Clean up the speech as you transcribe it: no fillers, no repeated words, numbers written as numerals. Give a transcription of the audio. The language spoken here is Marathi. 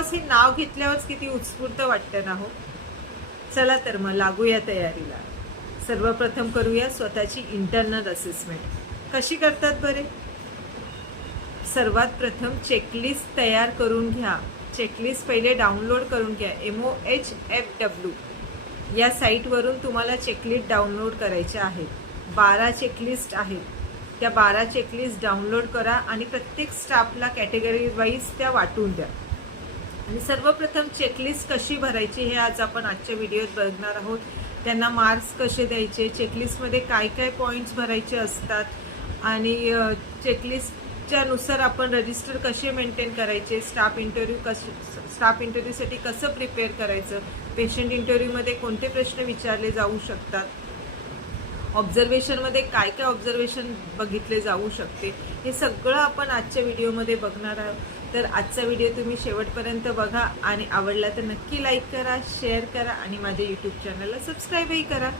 बॉस हे नाव घेतल्यावरच किती उत्स्फूर्त वाटतं ना हो. चला तर मग लागूया तयारीला. सर्वप्रथम करूया स्वतःची इंटरनल असेसमेंट. कशी करतात बरे? सर्वात प्रथम चेकलिस्ट तयार करून घ्या. चेकलिस्ट पहिले डाउनलोड करून घ्या. MOHFW या साईटवरून तुम्हाला चेकलिस्ट डाउनलोड करायच्या आहेत. 12 चेकलिस्ट आहेत. त्या 12 चेकलिस्ट डाउनलोड करा आणि प्रत्येक स्टाफला कॅटेगरी वाईज त्या वाटून द्या. आणि सर्वप्रथम चेकलिस्ट कशी भरायची हे आज आपण आजच्या व्हिडिओत बघणार आहोत. त्यांना मार्क्स कसे द्यायचे, चेकलिस्टमध्ये काय काय पॉईंट्स भरायचे असतात आणि चेकलिस्टच्या नुसार आपण रजिस्टर कसे मेंटेन करायचे, स्टाफ इंटरव्ह्यूसाठी कसं प्रिपेअर करायचं, पेशंट इंटरव्ह्यूमध्ये कोणते प्रश्न विचारले जाऊ शकतात, ऑब्झर्वेशनमध्ये काय काय ऑब्झर्वेशन बघितले जाऊ शकते, हे सगळं आपण आजच्या व्हिडिओमध्ये बघणार आहोत. तर आजचा व्हिडिओ तुम्ही शेवटपर्यंत बघा आणि आवडला तर नक्की लाईक करा, शेअर करा आणि माझ्या यूट्यूब चॅनलला सबस्क्राईबही करा.